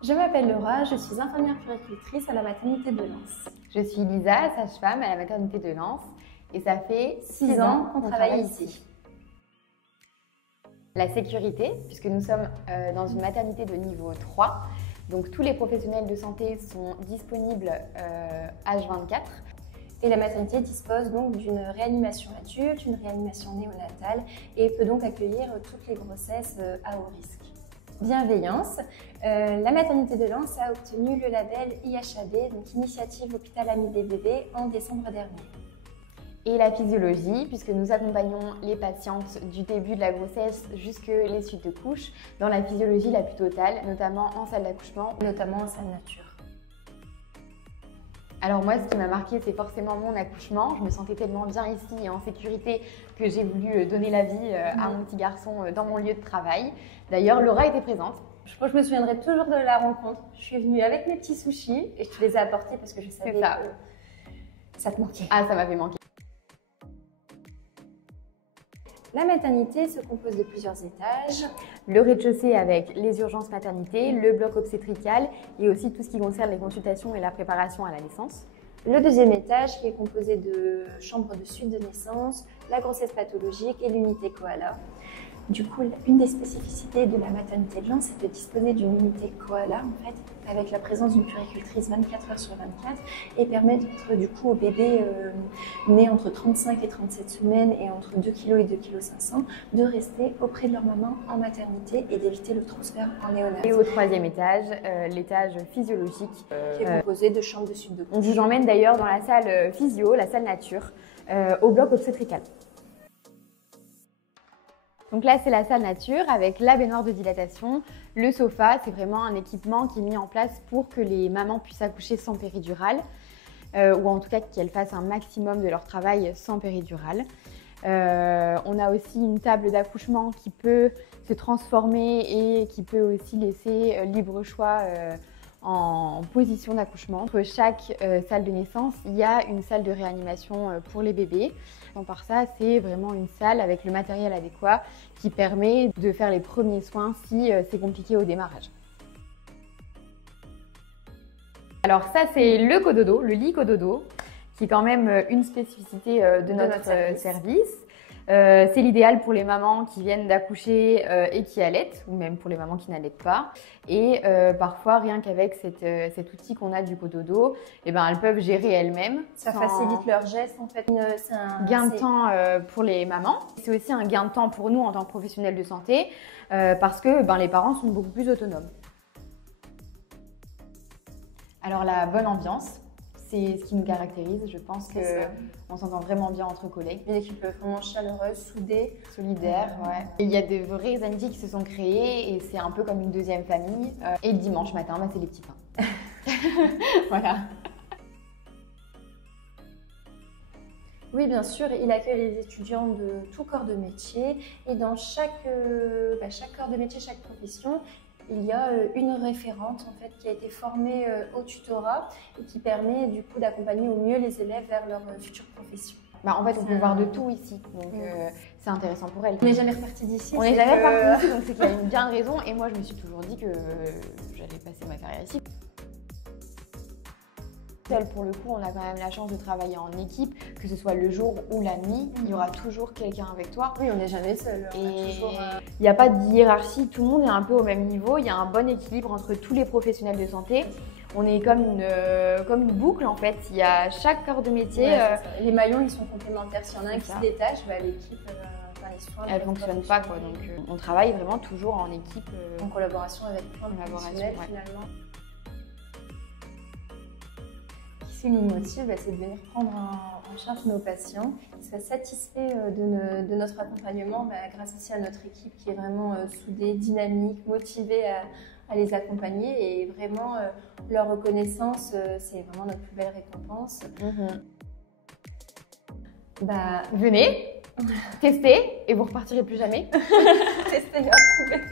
Je m'appelle Laura, je suis infirmière puéricultrice à la maternité de Lens. Je suis Lisa, sage-femme à la maternité de Lens et ça fait 6 ans qu'on travaille ici. La sécurité, puisque nous sommes dans une maternité de niveau 3, donc tous les professionnels de santé sont disponibles H24. Et la maternité dispose donc d'une réanimation adulte, une réanimation néonatale et peut donc accueillir toutes les grossesses à haut risque. Bienveillance, la maternité de Lens a obtenu le label IHAB, donc Initiative Hôpital Ami des Bébés, en décembre dernier. Et la physiologie, puisque nous accompagnons les patientes du début de la grossesse jusqu'à les suites de couches dans la physiologie la plus totale, notamment en salle d'accouchement, notamment en salle nature. Alors moi, ce qui m'a marqué, c'est forcément mon accouchement. Je me sentais tellement bien ici et en sécurité que j'ai voulu donner la vie à mon petit garçon dans mon lieu de travail. D'ailleurs, Laura était présente. Je me souviendrai toujours de la rencontre. Je suis venue avec mes petits sushis et je te les ai apportés parce que je savais que ça te manquait. Ah, ça m'avait manqué. La maternité se compose de plusieurs étages. Le rez-de-chaussée avec les urgences maternité, le bloc obstétrical et aussi tout ce qui concerne les consultations et la préparation à la naissance. Le deuxième étage qui est composé de chambres de suite de naissance, la grossesse pathologique et l'unité koala. Du coup, une des spécificités de la maternité de Lens, c'est de disposer d'une unité koala en fait, avec la présence d'une puéricultrice 24 heures sur 24 et permettre du coup aux bébés nés entre 35 et 37 semaines et entre 2 kg et 2 kg 500 de rester auprès de leur maman en maternité et d'éviter le transfert en néonat. Et au troisième étage, l'étage physiologique qui est composé de chambres de suite de couches. Je vous emmène d'ailleurs dans la salle physio, la salle nature, au bloc obstétrical. Donc là, c'est la salle nature avec la baignoire de dilatation, le sofa. C'est vraiment un équipement qui est mis en place pour que les mamans puissent accoucher sans péridurale ou en tout cas qu'elles fassent un maximum de leur travail sans péridurale. On a aussi une table d'accouchement qui peut se transformer et qui peut aussi laisser libre choix en position d'accouchement. Entre chaque salle de naissance, il y a une salle de réanimation pour les bébés. Donc par ça, c'est vraiment une salle avec le matériel adéquat qui permet de faire les premiers soins si c'est compliqué au démarrage. Alors ça, c'est le cododo, le lit cododo, qui est quand même une spécificité de notre service. C'est l'idéal pour les mamans qui viennent d'accoucher et qui allaitent, ou même pour les mamans qui n'allaitent pas. Et parfois, rien qu'avec cet outil qu'on a du cododo, elles peuvent gérer elles-mêmes. Ça facilite leur geste en fait. C'est un gain de temps pour les mamans. C'est aussi un gain de temps pour nous en tant que professionnels de santé parce que les parents sont beaucoup plus autonomes. Alors la bonne ambiance. C'est ce qui nous caractérise. Je pense qu'on s'entend vraiment bien entre collègues. Une équipe vraiment chaleureuse, soudée. Solidaire, ouais. Et il y a de vraies amitiés qui se sont créées et c'est un peu comme une deuxième famille. Et le dimanche matin, c'est les petits pains. Voilà. Oui, bien sûr, il accueille les étudiants de tout corps de métier et dans chaque corps de métier, chaque profession, il y a une référente en fait, qui a été formée au tutorat et qui permet du coup d'accompagner au mieux les élèves vers leur future profession. En fait, on peut voir de tout ici, donc c'est intéressant pour elles. On n'est jamais reparti d'ici. On n'est jamais reparti d'ici, donc c'est qu'il y a une bien raison. Et moi, je me suis toujours dit que j'allais passer ma carrière ici. Pour le coup, on a quand même la chance de travailler en équipe, que ce soit le jour ou la nuit, il y aura toujours quelqu'un avec toi. Oui, on n'est jamais seul. Il n'y a pas de hiérarchie, tout le monde est un peu au même niveau, il y a un bon équilibre entre tous les professionnels de santé. On est comme une boucle en fait, il y a chaque corps de métier. Les maillons, ils sont complémentaires. S'il y en a un qui se détache, l'équipe, les soins, elle ne fonctionne pas quoi. Donc on travaille vraiment toujours en équipe. En collaboration avec plein de professionnels finalement. Ce qui nous motive, c'est de venir prendre en charge nos patients, qu'ils soient satisfaits de notre accompagnement grâce aussi à notre équipe qui est vraiment soudée, dynamique, motivée à les accompagner et vraiment leur reconnaissance, c'est vraiment notre plus belle récompense. Venez, testez et vous repartirez plus jamais. Testez et approuvez.